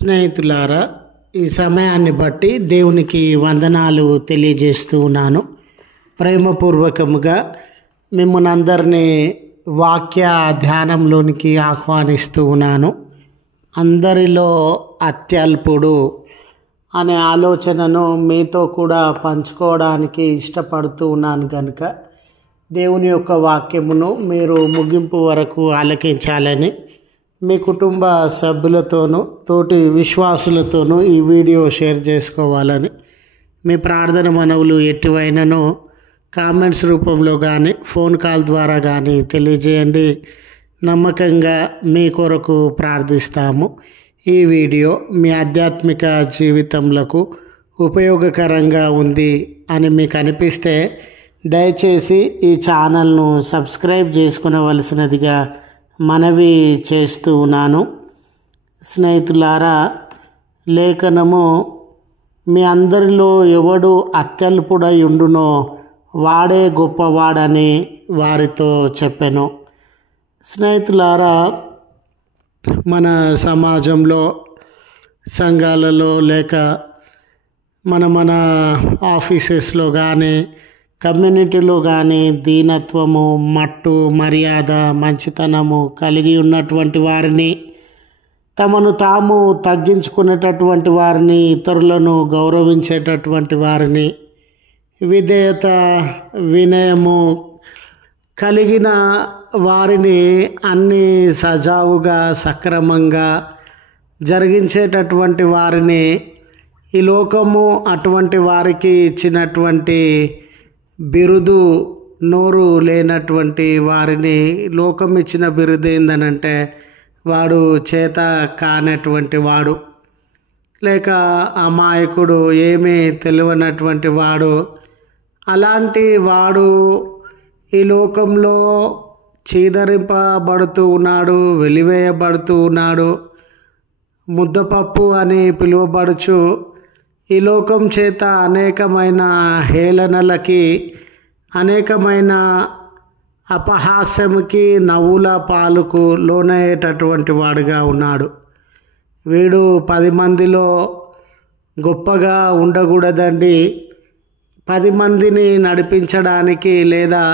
స్నేహితులారా, ఈ సమయాన్ని బట్టి దేవునికి వందనాలు తెలియజేస్తూ ఉన్నాను. ప్రేమపూర్వకముగా మిమ్మల్ని అందరినీ వాక్య ధ్యానంలోనికి ఆహ్వానిస్తూ ఉన్నాను. అందరిలో అత్యల్పుడు అనే ఆలోచనను మీతో కూడా పంచుకోవడానికి ఇష్టపడుతూ ఉన్నాను కనుక దేవుని యొక్క వాక్యమును మీరు ముగింపు వరకు ఆలకించాలని మీ కుటుంబ సభ్యులతోనూ తోటి విశ్వాసులతోనూ ఈ వీడియో షేర్ చేసుకోవాలని మీ ప్రార్థన మనవులు ఎటువైనను కామెంట్స్ రూపంలో కానీ ఫోన్ కాల్ ద్వారా కానీ తెలియజేయండి. నమ్మకంగా మీ కొరకు ప్రార్థిస్తాము. ఈ వీడియో మీ ఆధ్యాత్మిక జీవితంలో ఉపయోగకరంగా ఉంది అని మీకు అనిపిస్తే దయచేసి ఈ ఛానల్ను సబ్స్క్రైబ్ చేసుకునవలసినదిగా మనవి చేస్తూ ఉన్నాను. స్నేహితులారా, లేఖనము మీ అందరిలో ఎవడు అత్యల్పుడై ఉండునో వాడే గొప్పవాడని వారితో చెప్పెను. స్నేహితులారా, మన సమాజంలో సంఘాలలో లేక మన ఆఫీసెస్లో కానీ కమ్యూనిటీలో కానీ దీనత్వము, మట్టు, మర్యాద, మంచితనము కలిగి ఉన్నటువంటి వారిని, తమను తాము తగ్గించుకునేటటువంటి వారిని, ఇతరులను గౌరవించేటటువంటి వారిని, విధేయత, వినయము కలిగిన వారిని అన్ని సజావుగా సక్రమంగా జరిగించేటటువంటి వారిని ఈ లోకము అటువంటి వారికి ఇచ్చినటువంటి బిరుదు, నోరు లేనటువంటి వారిని లోకం ఇచ్చిన బిరుదు ఏందనంటే వాడు చేత కానటువంటి వాడు, లేక అమాయకుడు, ఏమీ తెలియనటువంటి వాడు. అలాంటి వాడు ఈ లోకంలో చీదరింపబడుతూ ఉన్నాడు, వెలివేయబడుతూ ఉన్నాడు. ముద్దపప్పు అని పిలువబడుచు ఈ లోకం చేత అనేకమైన హేళనలకి, అనేకమైన అపహాస్యముకి, నవ్వుల పాలుకు లోనయ్యేటటువంటి వాడుగా ఉన్నాడు. వీడు 10 మందిలో గొప్పగా ఉండకూడదండి. 10 మందిని నడిపించడానికి లేదా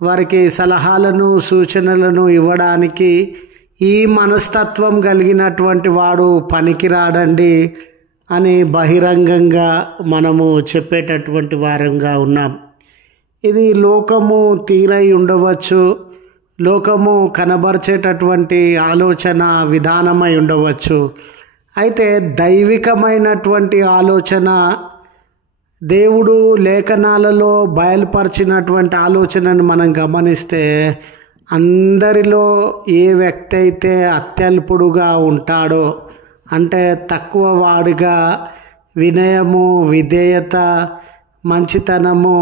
వారికి సలహాలను, సూచనలను ఇవ్వడానికి ఈ మనస్తత్వం కలిగినటువంటి వాడు పనికిరాడండి అని బహిరంగంగా మనము చెప్పేటటువంటి వారంగా ఉన్నాం. ఇది లోకము తీరై ఉండవచ్చు, లోకము కనబరిచేటటువంటి ఆలోచన విధానమై ఉండవచ్చు. అయితే దైవికమైనటువంటి ఆలోచన, దేవుడు లేఖనాలలో బయలుపరిచినటువంటి ఆలోచనను మనం గమనిస్తే అందరిలో ఏ వ్యక్తి అయితే అత్యల్పుడుగా ఉంటాడో, అంటే తక్కువ వాడిగా, వినయము, విధేయత, మంచితనము,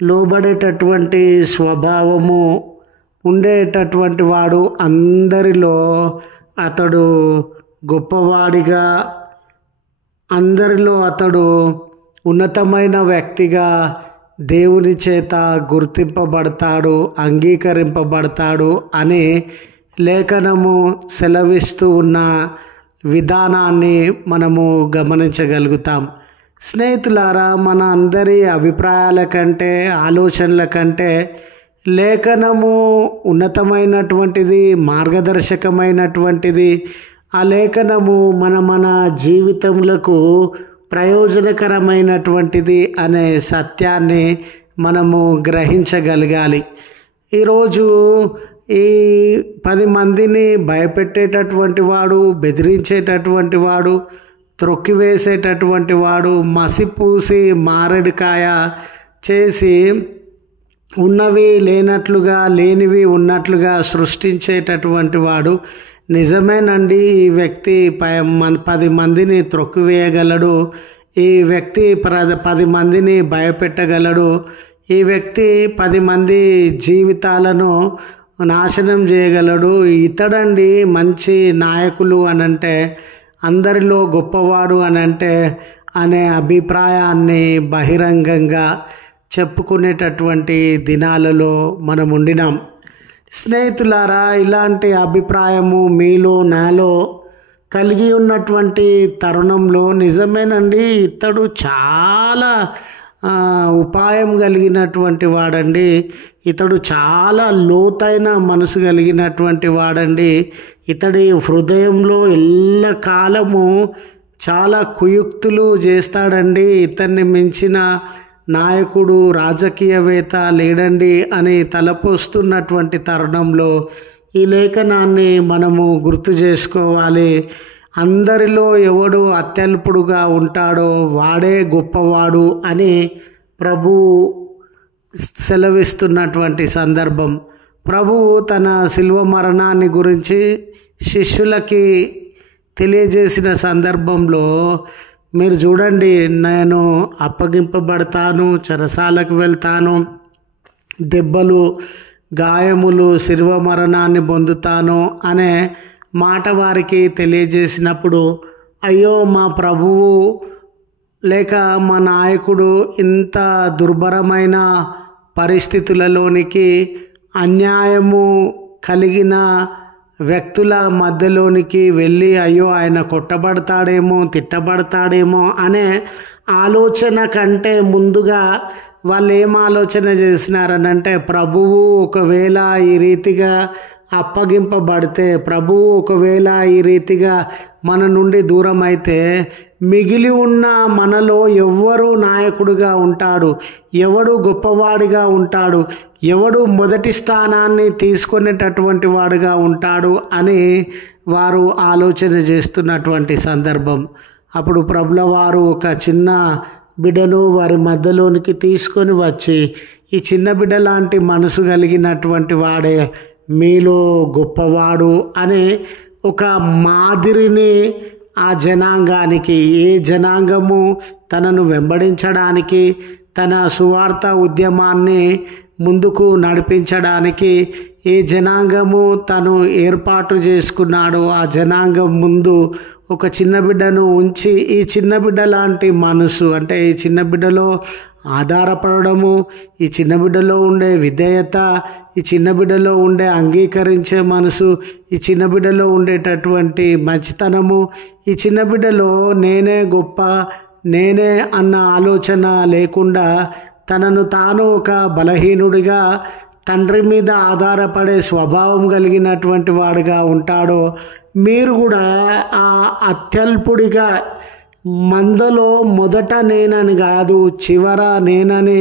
లోబడేటటువంటి స్వభావము ఉండేటటువంటి వాడు అందరిలో అతడు గొప్పవాడిగా, అందరిలో అతడు ఉన్నతమైన వ్యక్తిగా దేవుని చేత గుర్తింపబడతాడు, అంగీకరింపబడతాడు అని లేఖనము సెలవిస్తూ ఉన్న విధానాన్ని మనము గమనించగలుగుతాం. స్నేహితులారా, మన అందరి అభిప్రాయాల కంటే, ఆలోచనల కంటే లేఖనము ఉన్నతమైనటువంటిది, మార్గదర్శకమైనటువంటిది. ఆ లేఖనము మన జీవితములకు ప్రయోజనకరమైనటువంటిది అనే సత్యాన్ని మనము గ్రహించగలగాలి. ఈరోజు ఈ 10 మందిని భయపెట్టేటటువంటి వాడు, బెదిరించేటటువంటి వాడు, త్రొక్కివేసేటటువంటి వాడు, మసిపూసి మారేడుకాయ చేసి ఉన్నవి లేనట్లుగా, లేనివి ఉన్నట్లుగా సృష్టించేటటువంటి వాడు. నిజమేనండి, ఈ వ్యక్తి 10 మందిని త్రొక్కివేయగలడు, ఈ వ్యక్తి 10 మందిని భయపెట్టగలడు, ఈ వ్యక్తి 10 మంది జీవితాలను నాశనం చేయగలడు, ఇతడండి మంచి నాయకులు అనంటే, అందరిలో గొప్పవాడు అనంటే అనే అభిప్రాయాన్ని బహిరంగంగా చెప్పుకునేటటువంటి దినాలలో మనం ఉండినాం. స్నేహితులారా, ఇలాంటి అభిప్రాయము మీలో నాలో కలిగి ఉన్నటువంటి తరుణంలో నిజమేనండి, ఇతడు చాలా ఉపాయం కలిగినటువంటి వాడండి, ఇతడు చాలా లోతైన మనసు కలిగినటువంటి వాడండి, ఇతడి హృదయంలో ఎల్లకాలము చాలా కుయుక్తులు చేస్తాడండి, ఇతన్ని మించిన నాయకుడు రాజకీయవేత్త లేడండి అని తలపోస్తున్నటువంటి తరుణంలో ఈ లేఖనాన్ని మనము గుర్తు చేసుకోవాలి. అందరిలో ఎవడు అత్యల్పుడుగా ఉంటాడో వాడే గొప్పవాడు అని ప్రభువు సెలవిస్తున్నటువంటి సందర్భం. ప్రభువు తన శిలువ మరణాన్ని గురించి శిష్యులకి తెలియజేసిన సందర్భంలో మీరు చూడండి, నేను అప్పగింపబడతాను, చెరసాలకు వెళ్తాను, దెబ్బలు గాయములు శిలువ మరణాన్ని పొందుతాను అనే మాట వారికి తెలియజేసినప్పుడు, అయ్యో మా ప్రభువు లేక మా నాయకుడు ఇంత దుర్భరమైన పరిస్థితులలోనికి, అన్యాయము కలిగిన వ్యక్తుల మధ్యలోనికి వెళ్ళి అయ్యో ఆయన కొట్టబడతాడేమో తిట్టబడతాడేమో అనే ఆలోచన కంటే ముందుగా వాళ్ళు ఏం ఆలోచన చేసినారనంటే, ప్రభువు ఒకవేళ ఈ రీతిగా అప్పగింపబడితే, ప్రభువు ఒకవేళ ఈ రీతిగా మన నుండి దూరం అయితే మిగిలి ఉన్న మనలో ఎవరు నాయకుడిగా ఉంటాడు, ఎవడు గొప్పవాడిగా ఉంటాడు, ఎవడు మొదటి స్థానాన్ని తీసుకునేటటువంటి వాడుగా ఉంటాడు అని వారు ఆలోచన చేస్తున్నటువంటి సందర్భం. అప్పుడు ప్రభుల వారు ఒక చిన్న బిడ్డను వారి మధ్యలోనికి తీసుకొని వచ్చి, ఈ చిన్న బిడ్డ లాంటి మనసు కలిగినటువంటి వాడే మీలో గొప్పవాడు అనే ఒక మాదిరిని ఆ జనాంగానికి, ఏ జనాంగము తనను వెంబడించడానికి, తన సువార్త ఉద్యమాన్ని ముందుకు నడిపించడానికి ఏ జనాంగము తను ఏర్పాటు చేసుకున్నాడో ఆ జనాంగం ముందు ఒక చిన్న బిడ్డను ఉంచి, ఈ చిన్న బిడ్డ లాంటి మనసు అంటే ఈ చిన్న బిడ్డలో ఆధారపడము, ఈ చిన్న బిడ్డలో ఉండే విధేయత, ఈ చిన్న బిడ్డలో ఉండే అంగీకరించే మనసు, ఈ చిన్న బిడ్డలో ఉండేటటువంటి మంచితనము, ఈ చిన్న బిడ్డలో నేనే గొప్ప, నేనే అన్న ఆలోచన లేకుండా తనను తాను ఒక బలహీనుడిగా, తండ్రి మీద ఆధారపడే స్వభావం కలిగినటువంటి వాడుగా ఉంటాడో, మీరు కూడా ఆ అత్యల్పుడిగా మందలో మొదట నేనని కాదు చివర నేననే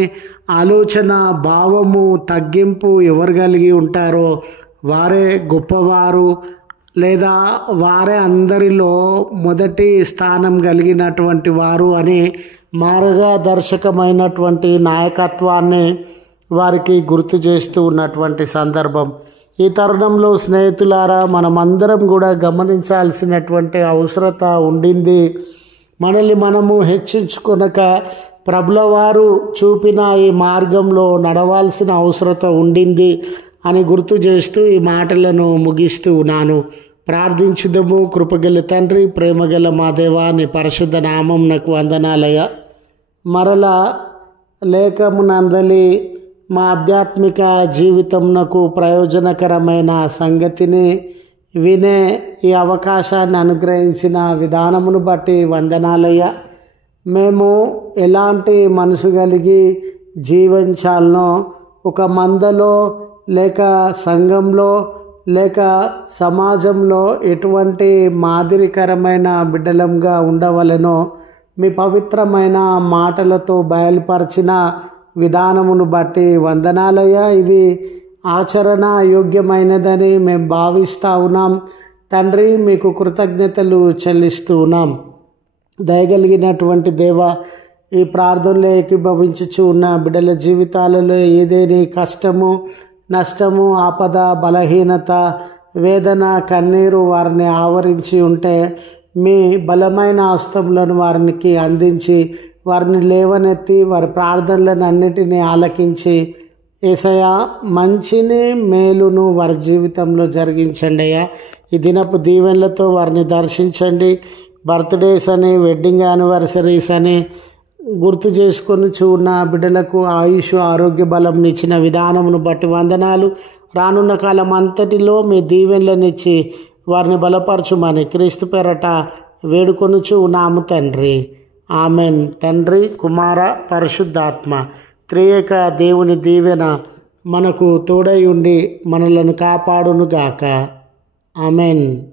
ఆలోచన భావము తగ్గింపు ఎవరు కలిగి ఉంటారో వారే గొప్పవారు, లేదా వారే అందరిలో మొదటి స్థానం కలిగినటువంటి వారు అని మార్గదర్శకమైనటువంటి నాయకత్వాన్ని వారికి గుర్తు చేస్తూ ఉన్నటువంటి సందర్భం. ఈ తరుణంలో స్నేహితులారా, మనమందరం కూడా గమనించాల్సినటువంటి అవసరత ఉండింది. మనల్ని మనము హెచ్చించుకొనక ప్రభుల వారు చూపిన ఈ మార్గంలో నడవాల్సిన అవసరత ఉండింది అని గుర్తు చేస్తూ ఈ మాటలను ముగిస్తూ ఉన్నాను. ప్రార్థించుదము. కృపగల తండ్రి, ప్రేమగల మా దేవా, నీ పరిశుద్ధ నామమునకు వందనాలయ. మరలా లేఖమునందలి మా ఆధ్యాత్మిక జీవితమునకు ప్రయోజనకరమైన సంగతిని వినే ఈ అవకాశాన్ని అనుగ్రహించిన విధానమును బట్టి వందనాలయ్య. మేము ఎలాంటి మనసు కలిగి జీవించాలనో, ఒక మందలో లేక సంఘంలో లేక సమాజంలో ఎటువంటి మాదిరికరమైన బిడ్డలంగా ఉండవలెనో మీ పవిత్రమైన మాటలతో బయలుపరిచిన విధానమును బట్టి వందనాలయ్య. ఇది ఆచరణ యోగ్యమైనదని మేము భావిస్తూ ఉన్నాం తండ్రి. మీకు కృతజ్ఞతలు చెల్లిస్తూ ఉన్నాం. దయగలిగినటువంటి దేవ, ఈ ప్రార్థనలో ఏకీభవించుచు ఉన్న బిడ్డల జీవితాలలో ఏదేని కష్టము, నష్టము, ఆపద, బలహీనత, వేదన, కన్నీరు వారిని ఆవరించి ఉంటే మీ బలమైన హస్తములను వారికి అందించి వారిని లేవనెత్తి వారి ప్రార్థనలను అన్నిటినీ ఆలకించి యేసయ్య మంచిని మేలును వారి జీవితంలో జరిగించండి అయ్యా. ఈ దినపు దీవెనలతో వారిని దర్శించండి. బర్త్డేస్ అని, వెడ్డింగ్ యానివర్సరీస్ అని గుర్తు చేసుకొని చూన్న బిడ్డలకు ఆయుష్, ఆరోగ్య బలం ఇచ్చిన విధానమును బట్టి వందనాలు. రానున్న కాలం అంతటిలో మీ దీవెనలను ఇచ్చి వారిని బలపరచుమని క్రీస్తు పేరట వేడుకొనుచు ఉన్నాము తండ్రి. ఆమెన్. తండ్రి, కుమార, పరిశుద్ధాత్మ త్రియేక దేవుని దీవెన మనకు తోడై ఉండి మనలను కాపాడునుగాక. ఆమెన్.